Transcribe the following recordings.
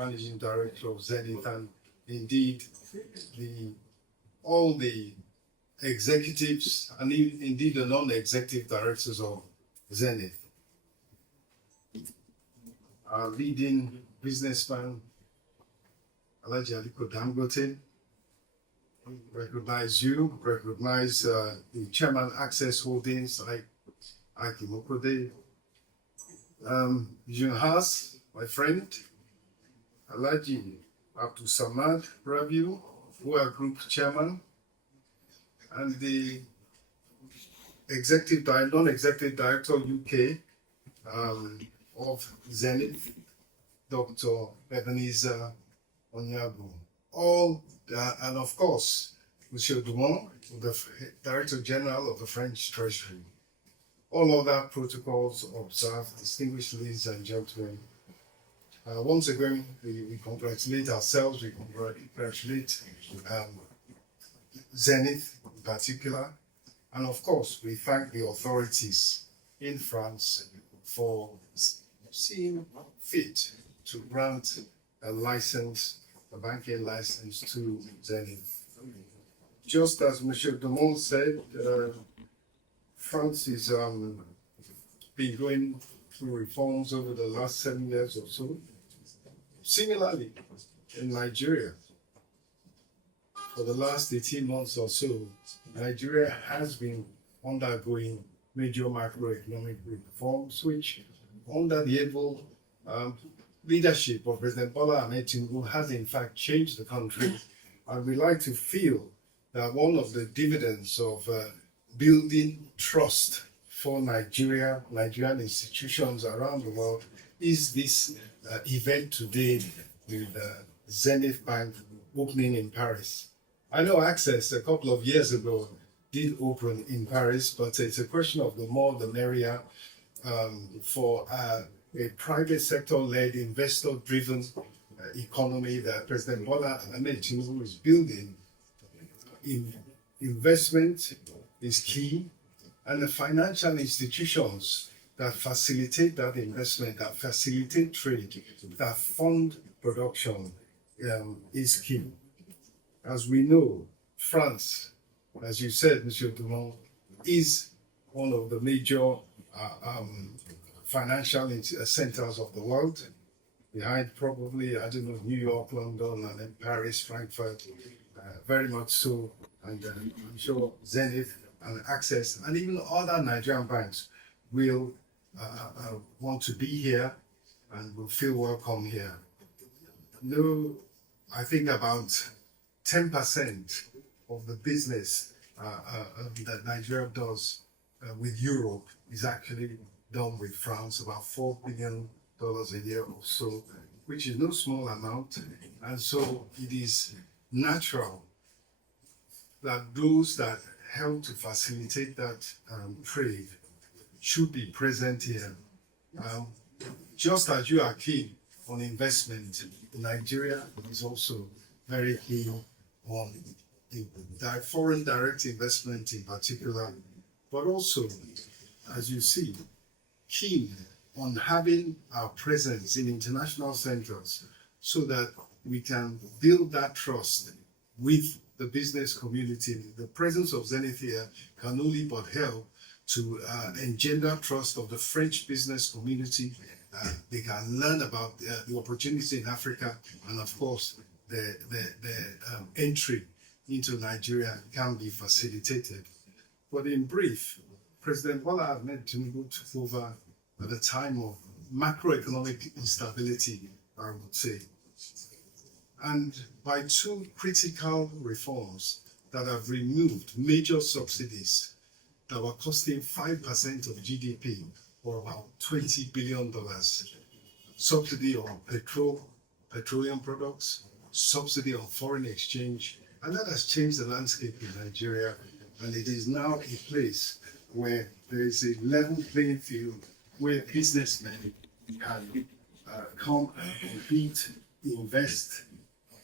Managing Director of Zenith, and indeed all the executives and indeed the non-executive directors of Zenith. Our leading businessman, Alhaji Aliko Dangote, recognize the Chairman Access Holdings, like Aki Mokode, Junhas, my friend, Alhaji Abdul Samad Rabiu, who are Group Chairman, and the non-executive director UK of Zenith, Dr. Ebenezer Onyago. All, and of course, Monsieur Dumont, the Director General of the French Treasury. All other protocols observed, distinguished ladies and gentlemen. Once again, we congratulate ourselves, we congratulate Zenith in particular, and of course, we thank the authorities in France for seeing fit to grant a banking license to Zenith. Just as Monsieur Dumont said, France has been going through reforms over the last 7 years or so. Similarly, in Nigeria, for the last 18 months or so, Nigeria has been undergoing major macroeconomic reforms, which, under the able leadership of President Bola Ahmed Tinubu, has in fact changed the country. And we like to feel that one of the dividends of building trust for Nigerian institutions around the world is this event today with Zenith Bank opening in Paris. I know Access a couple of years ago did open in Paris, but it's a question of the more the merrier for a private sector-led, investor-driven economy that President Bola Ahmed Tinubu is building. Investment is key, and the financial institutions that facilitate that investment, that facilitate trade, that fund production is key. As we know, France, as you said, Monsieur Dumont, is one of the major financial centers of the world, behind probably, New York, London, and then Paris, Frankfurt, very much so. And I'm sure Zenith and Access and even other Nigerian banks will want to be here and will feel welcome here. No, I think about 10% of the business that Nigeria does with Europe is actually done with France, about $4 billion a year or so, which is no small amount. And so it is natural that those that help to facilitate that trade should be present here. Just as you are keen on investment, Nigeria is also very keen on foreign direct investment in particular, but also, as you see, keen on having our presence in international centers so that we can build that trust with the business community. The presence of Zenith here can only but help to engender trust of the French business community. They can learn about the opportunity in Africa, and of course, the entry into Nigeria can be facilitated. But in brief, President Bola Ahmed Tinubu took over at a time of macroeconomic instability, I would say. And by two critical reforms that have removed major subsidies that were costing 5% of GDP, or about $20 billion, subsidy on petroleum products, subsidy on foreign exchange, and that has changed the landscape in Nigeria, and it is now a place where there is a level playing field where businessmen can come and compete, invest,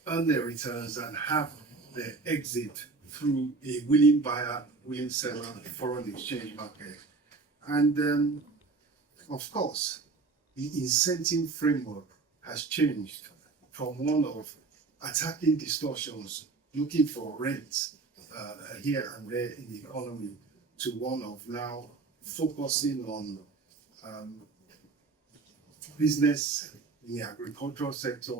earn their returns, and have their exit through a willing buyer, willing seller foreign exchange market. And of course, the incentive framework has changed from one of attacking distortions, looking for rents here and there in the economy, to one of now focusing on business in the agricultural sector,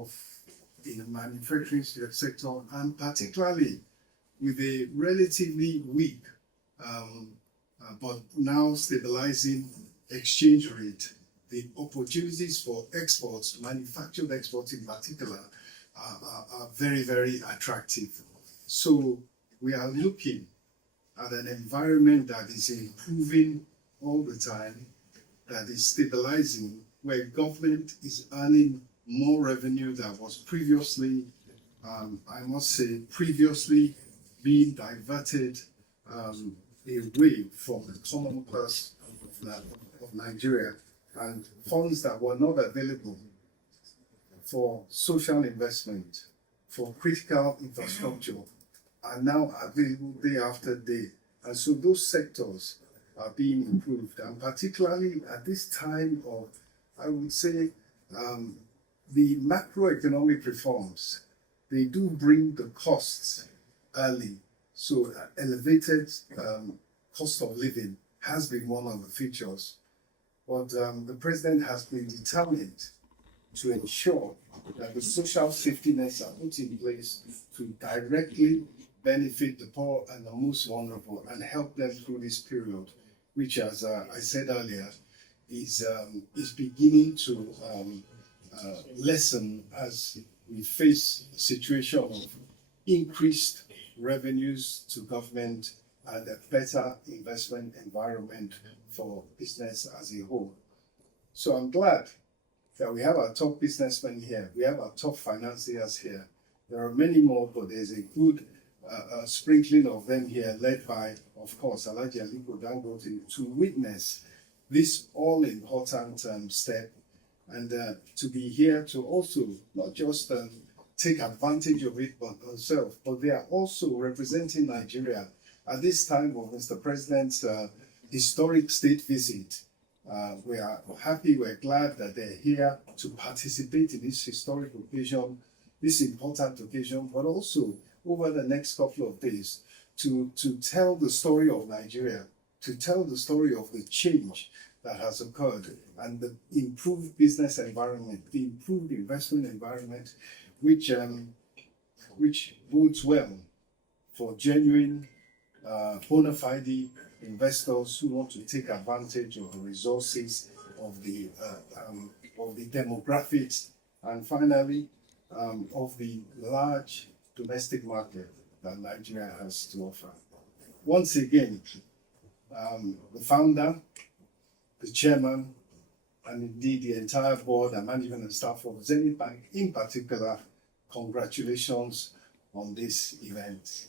in the manufacturing sector, and particularly with a relatively weak but now stabilizing exchange rate. The opportunities for exports, manufactured exports in particular, are very, very attractive. So we are looking at an environment that is improving all the time, that is stabilizing, where government is earning more revenue than was previously, I must say, previously being diverted away from the common class of Nigeria, and funds that were not available for social investment, for critical infrastructure, are now available day after day. And so those sectors are being improved, and particularly at this time of, I would say, the macroeconomic reforms, they do bring the costs early. So elevated cost of living has been one of the features. But the president has been determined to ensure that the social safety nets are put in place to directly benefit the poor and the most vulnerable and help them through this period, which, as I said earlier, is beginning to lessen as we face a situation of increased revenues to government and a better investment environment for business as a whole. So I'm glad that we have our top businessmen here, we have our top financiers here. There are many more, but there's a good sprinkling of them here, led by, of course, Alhaji Aliko Dangote, to witness this all-important step, and to be here to also not just take advantage of it but themselves, but they are also representing Nigeria at this time of Mr. President's historic state visit. We are happy, we're glad that they're here to participate in this historic occasion, this important occasion, but also over the next couple of days to tell the story of Nigeria, to tell the story of the change that has occurred and the improved business environment, the improved investment environment, which bodes well for genuine, bona fide investors who want to take advantage of the resources of the demographics, and finally of the large domestic market that Nigeria has to offer. Once again, the founder, the chairman, and indeed the entire board and management and staff of Zenith Bank in particular, congratulations on this event.